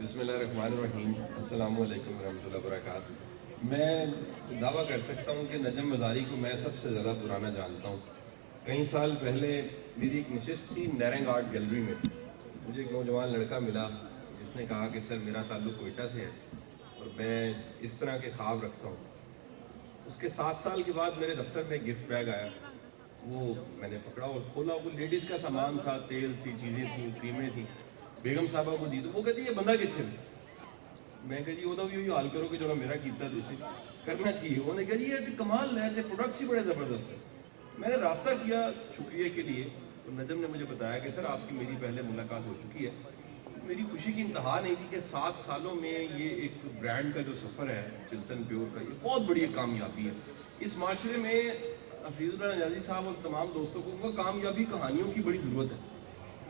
بسم اللہ الرحمن الرحیم، السلام علیکم ورحمۃ اللہ وبرکاتہ۔ میں دعویٰ کر سکتا ہوں کہ نجم مزاری کو میں سب سے زیادہ پرانا جانتا ہوں۔ کئی سال پہلے میری ایک نشست تھی نیرنگ آرٹ گیلری میں، مجھے ایک نوجوان لڑکا ملا جس نے کہا کہ سر میرا تعلق کوئٹہ سے ہے اور میں اس طرح کے خواب رکھتا ہوں۔ اس کے 7 سال کے بعد میرے دفتر میں گفٹ بیگ آیا، وہ میں نے پکڑا اور کھولا، وہ لیڈیز کا سامان تھا، تیل تھی، چیزیں تھیں، کریمیں تھیں۔ بیگم صاحبہ کو دی تو وہ کہتی یہ بندہ کتنے میں کہا جی وہ تو یہ حال کرو کہ جو میرا کیتا تھی اسے کرنا کی ہے۔ انہوں نے کہا جی یہ کمال ہے، پروڈکٹس ہی بڑے زبردست ہیں۔ میں نے رابطہ کیا شکریہ کے لیے، تو نجم نے مجھے بتایا کہ سر آپ کی میری پہلے ملاقات ہو چکی ہے۔ میری خوشی کی انتہا نہیں تھی کہ 7 سالوں میں یہ ایک برانڈ کا جو سفر ہے چلتن پیور کا، یہ بہت بڑی کامیابی ہے۔ اس معاشرے میں حفیظ اللہ نجازی صاحب اور تمام دوستوں کو کامیابی کہانیوں کی بڑی ضرورت ہے۔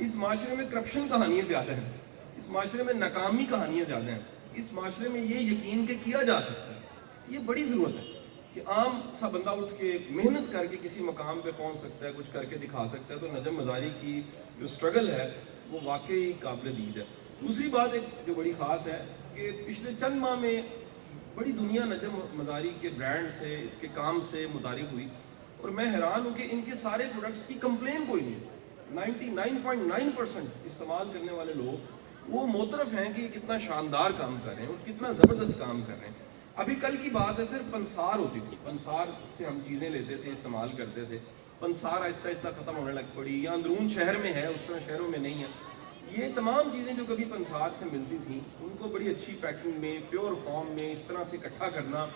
اس معاشرے میں کرپشن کہانیاں زیادہ ہیں، اس معاشرے میں ناکامی کہانیاں زیادہ ہیں، اس معاشرے میں یہ یقین کہ کیا جا سکتا ہے، یہ بڑی ضرورت ہے کہ عام سا بندہ اٹھ کے محنت کر کے کسی مقام پہ پہنچ سکتا ہے، کچھ کر کے دکھا سکتا ہے۔ تو نجم مزاری کی جو سٹرگل ہے وہ واقعی قابل دید ہے۔ دوسری بات ایک جو بڑی خاص ہے کہ پچھلے چند ماہ میں بڑی دنیا نجم مزاری کے برانڈ سے، اس کے کام سے متعارف ہوئی، اور میں حیران ہوں کہ ان کے سارے پروڈکٹس کی کمپلین کوئی نہیں ہے۔ 99.9% استعمال کرنے والے لوگ وہ معترف ہیں کہ یہ کتنا شاندار کام کر رہے ہیں اور کتنا زبردست کام کر رہے ہیں۔ ابھی کل کی بات ہے، صرف پنسار ہوتی تھی، پنسار سے ہم چیزیں لیتے تھے، استعمال کرتے تھے، پنسار آہستہ آہستہ ختم ہونے لگ پڑی، یا اندرون شہر میں ہے، اس طرح شہروں میں نہیں ہے۔ یہ تمام چیزیں جو کبھی پنسار سے ملتی تھیں ان کو بڑی اچھی پیکنگ میں، پیور فارم میں اس طرح سے اکٹھا کرنا،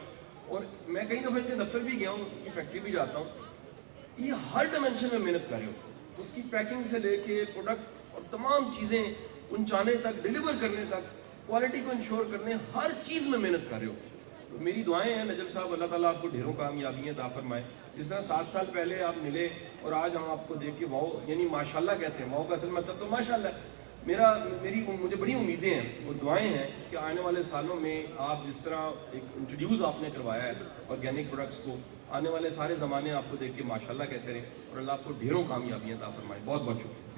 اور میں کئی دفعہ ان کے دفتر بھی گیا ہوں، ان کی فیکٹری بھی جاتا ہوں، یہ ہر ڈائمنشن میں محنت کر رہے ہوتے ہیں، اس کی پیکنگ سے لے کے پروڈکٹ اور تمام چیزیں پہنچانے تک، ڈیلیور کرنے تک، کوالٹی کو انشور کرنے، ہر چیز میں محنت کر رہے ہوتے ہیں۔ تو میری دعائیں ہیں نجم صاحب، اللہ تعالیٰ آپ کو ڈھیروں کامیابیاں عطا فرمائے۔ جس طرح 7 سال پہلے آپ ملے اور آج ہم آپ کو دیکھ کے واؤ، یعنی ماشاءاللہ کہتے ہیں، واؤ کا اصل مطلب تو ماشاءاللہ۔ مجھے بڑی امیدیں ہیں اور دعائیں ہیں کہ آنے والے سالوں میں آپ جس طرح ایک انٹروڈیوس آپ نے کروایا ہے آرگینک پروڈکٹس کو، آنے والے سارے زمانے آپ کو دیکھ کے ماشاءاللہ کہتے رہے، اور اللہ آپ کو ڈھیروں کامیابیاں عطا فرمائے۔ بہت بہت شکریہ۔